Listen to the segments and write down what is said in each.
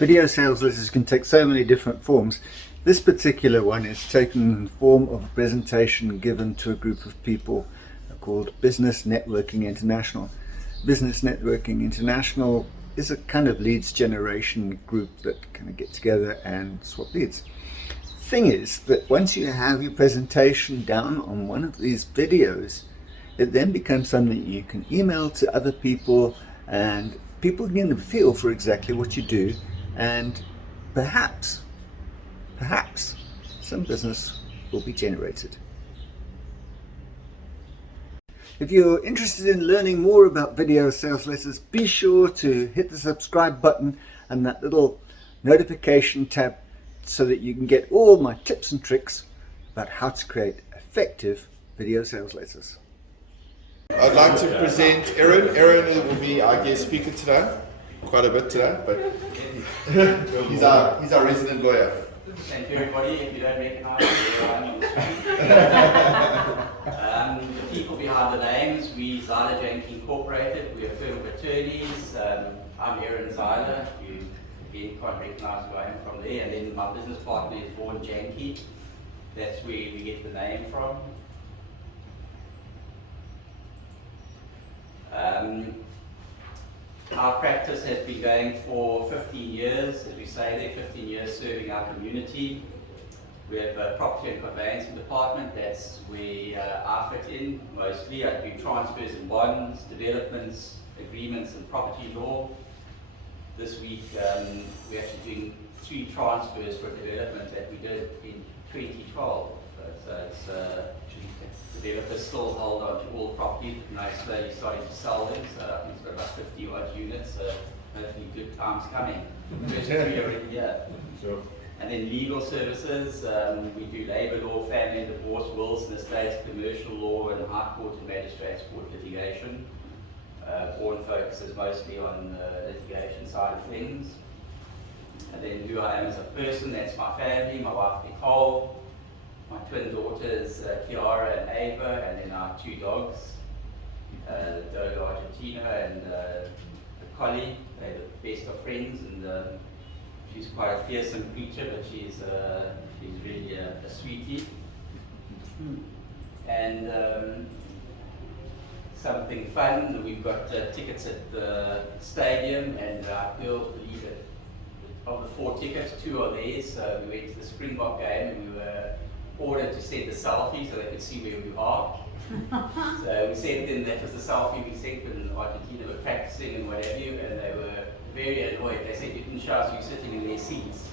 Video sales letters can take so many different forms. This particular one is taken in the form of a presentation given to a group of people called Business Networking International. Business Networking International is a kind of leads generation group that kind of get together and swap leads. Thing is that once you have your presentation down on one of these videos, it then becomes something you can email to other people, and people get a feel for exactly what you do, and perhaps some business will be generated. If you're interested in learning more about video sales letters, be sure to hit the subscribe button and that little notification tab so that you can get all my tips and tricks about how to create effective video sales letters. I'd like to present Aaron. Aaron will be our guest speaker today, quite a bit today, but he's our resident lawyer. Thank you, everybody. If you don't recognize me, I'm on the screen. The people behind the names, we Zyler Janke Incorporated. We're a firm of attorneys. I'm Aaron Zyler. You again can't recognize who I am from there. And then my business partner is Vaughan Janke. That's where we get the name from. Our practice has been going for 15 years, as we say there, 15 years serving our community. We have a property and conveyancing department, that's where I fit in mostly. I do transfers and bonds, developments, agreements and property law. This week we're actually doing 3 transfers for development that we did in 2012. So it's developers still hold on to all property, and now slowly starting to sell them. So I think it's got about 50 odd units. So hopefully good times coming. First 3 already here. Sure. And then legal services, we do labour law, family and divorce, wills and estates, commercial law, and high court and magistrates court litigation. Vaughan focuses mostly on the litigation side of things. And then who I am as a person, that's my family, my wife Nicole, my twin daughters Kiara and Ava, and then our 2 dogs, the Dogo Argentina and the Collie. They're the best of friends, and she's quite a fearsome creature, but she's really a sweetie. And something fun, we've got tickets at the stadium, and our girls believe that of the 4 tickets, 2 are theirs. So we went to the Springbok game and we were ordered to send a selfie so they could see where we are. So we sent them, that was the selfie we sent when Argentina were practicing and what have you, and they were very annoyed. They said, you didn't show us you sitting in their seats.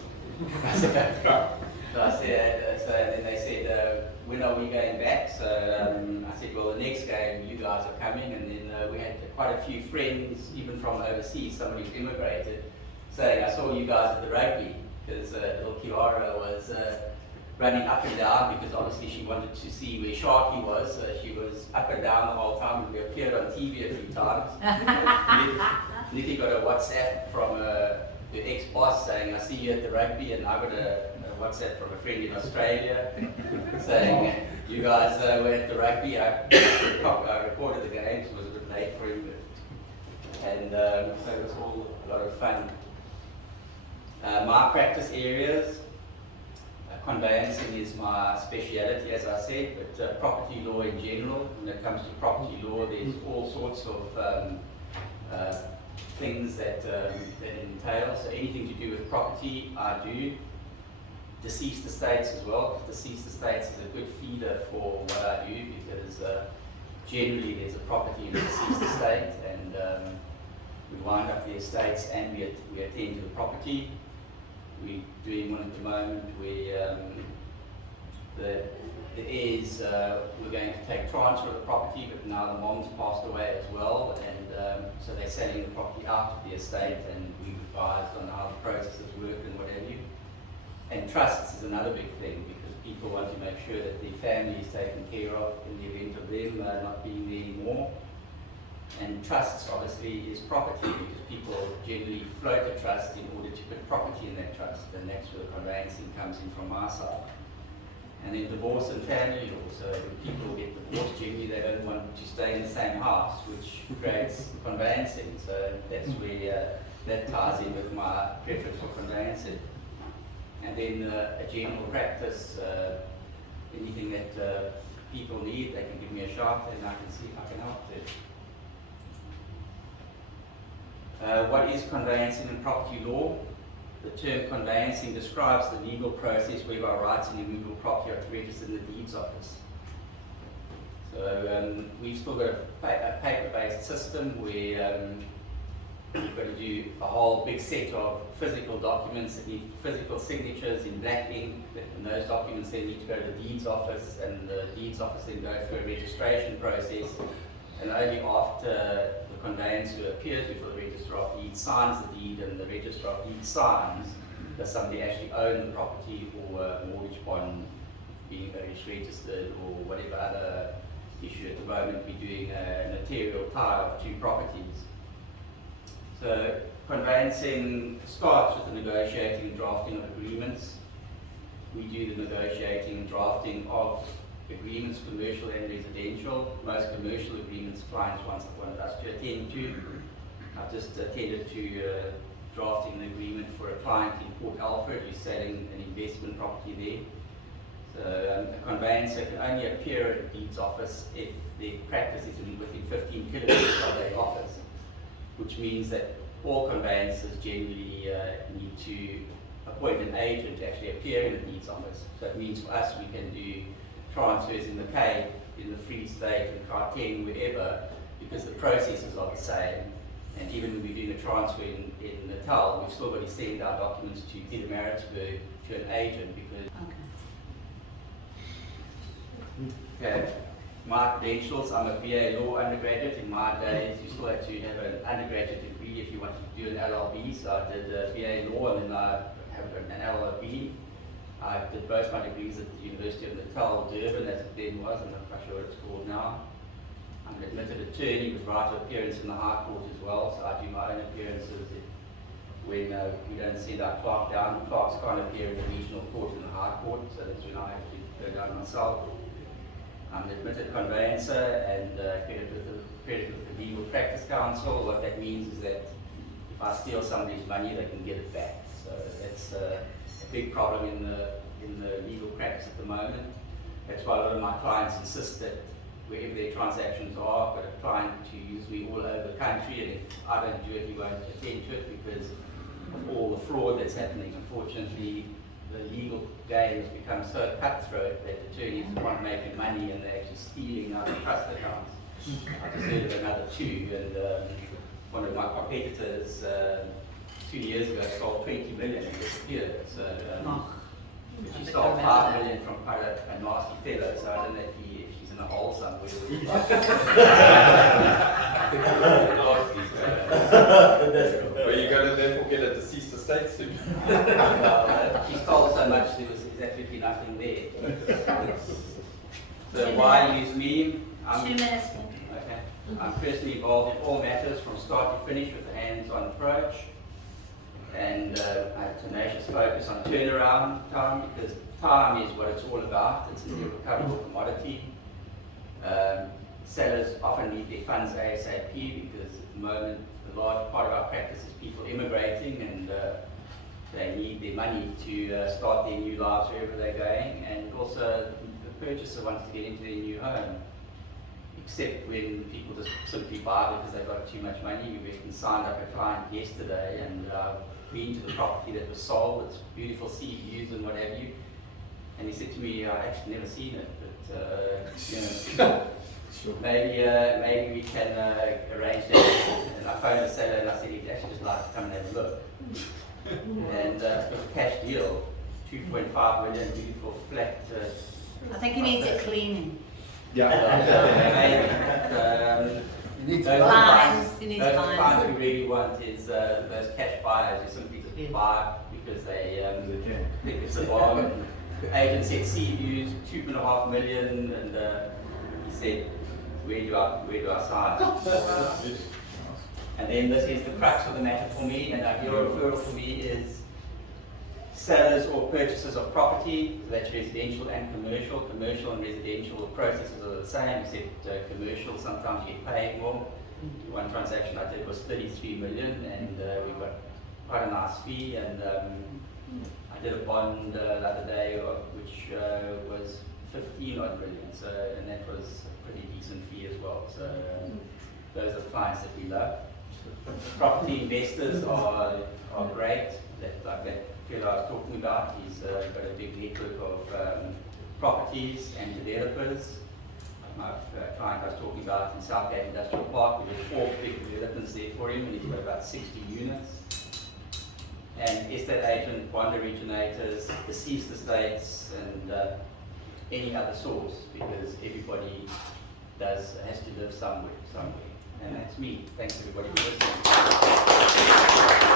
So then they said, when are we going back? So I said, well, the next game you guys are coming. And then we had quite a few friends, even from overseas, somebody who immigrated, saying, I saw you guys at the rugby, because little Kiara was running up and down, because obviously she wanted to see where Sharky was, so she was up and down the whole time, and we appeared on TV a few times. Nikki got a WhatsApp from her ex-boss saying, I see you at the rugby, and I got a WhatsApp from a friend in Australia saying, you guys were at the rugby. I recorded the game, so it was a bit late for him, and so it was all a lot of fun. My practice areas, conveyancing is my speciality, as I said, but property law in general. When it comes to property law, there's all sorts of things that entail. So anything to do with property, I do. Deceased estates as well. Deceased estates is a good feeder for what I do, because generally there's a property in a deceased estate, and we wind up the estates and we attend to the property. We're doing one at the moment where the heirs we're going to take transfer of the property, but now the mom's passed away as well, and so they're selling the property out to the estate, and we've advised on how the processes work and what have you. And trusts is another big thing, because people want to make sure that their family is taken care of in the event of them not being there anymore. And trusts obviously is property, because people generally float a trust in order to put property in that trust, and that's where the conveyancing comes in from our side. And then divorce and family law. So when people get divorced, generally they don't want to stay in the same house, which creates conveyancing. So that's where that ties in with my preference for conveyancing. And then a general practice, anything that people need, they can give me a shot and I can see if I can help them. What is conveyancing in property law? The term conveyancing describes the legal process whereby rights in immovable property are registered in the deeds office. So we've still got a paper-based system where you've got to do a whole big set of physical documents that need physical signatures in black ink, and those documents then need to go to the deeds office, and the deeds office then goes through a registration process, and only after the conveyancer appears before the registrar of deeds, signs the deed, and the registrar of deeds signs, does somebody actually own the property, or a mortgage bond being registered, or whatever other issue. At the moment we're doing a notarial tie of two properties. So conveyancing starts with the negotiating and drafting of agreements. We do the negotiating and drafting of agreements, commercial and residential. Most commercial agreements clients wanted us to attend to. I've just attended to drafting an agreement for a client in Port Alfred who's selling an investment property there. So a conveyancer can only appear at the deeds office if the practice is within 15 kilometers of their office, which means that all conveyancers generally need to appoint an agent to actually appear in the deeds office. So it means for us we can do transfers in the Cape, in the Free State, in Gauteng, wherever, because the processes are the same. And even when we're doing a transfer in Natal, we've still got to send our documents to Pietermaritzburg to an agent because. Okay. My credentials, I'm a BA Law undergraduate. In my days, you still had to have an undergraduate degree if you wanted to do an LLB. So I did BA Law and then I have an LLB. I did both my degrees at the University of Natal, Durban, as it then was. I'm not quite sure what it's called now. I'm an admitted attorney with right of appearance in the High Court as well. So I do my own appearances when we don't send our clerk down. Clerks can't appear in the regional court in the High Court, so that's when I have to go down myself. I'm an admitted conveyancer and credited with the Legal Practice Council. What that means is that if I steal somebody's money, they can get it back. So that's a big problem in the legal practice at the moment. That's why a lot of my clients insist that wherever their transactions are, I've got a client who uses me all over the country, and if I don't do it, he won't attend to it because of all the fraud that's happening. Unfortunately, the legal game has become so cutthroat that attorneys aren't making money and they're actually stealing out of trust accounts. I just heard of another two, and one of my competitors 2 years ago stole 20 million and disappeared. So she stole 5 million from quite a nasty fellow, so I don't know if she's in a hole somewhere. Are you going to therefore get a deceased estate soon? She stole so much there was exactly nothing there. So why use me? 2 minutes. Okay. I'm personally involved in all matters from start to finish with a hands-on approach, and I have a tenacious focus on turnaround time because time is what it's all about. It's an irrecoverable commodity. Sellers often need their funds ASAP because at the moment a large part of our practice is people immigrating and they need their money to start their new lives wherever they're going, and also the purchaser wants to get into their new home. Except when people just simply buy because they've got too much money. We went and signed up a client yesterday and been to the property that was sold. It's beautiful sea views and what have you. And he said to me, I've actually never seen it, but you know, sure. Maybe we can arrange that. And I phoned the seller and I said he'd actually just like to come and have a look. And it was a cash deal, 2.5 million, beautiful flat. I think he needs it cleaning. You need Lines, to you need Those lines. clients we really want is those cash buyers who simply just buy because they think it's a bargain. The agent said sea views, 2.5 million, and he said, where do I sign? And then this is the crux of the matter for me, and ideal referral for me is sellers or purchasers of property, that's residential and commercial. Commercial and residential processes are the same, except commercial sometimes you get paid more. one transaction I did was 33 million, and we got quite a nice fee. And I did a bond the other day, which was 15 odd million. So, and that was a pretty decent fee as well. So those are clients that we love. Property investors are great. Like that fellow I was talking about, he's got a big network of properties and developers. My client I was talking about in Southgate Industrial Park, we did 4 big developments there for him, and he's got about 60 units. And estate agent, bond originators, deceased estates, and any other source, because everybody has to live somewhere. And that's me. Thanks everybody for listening.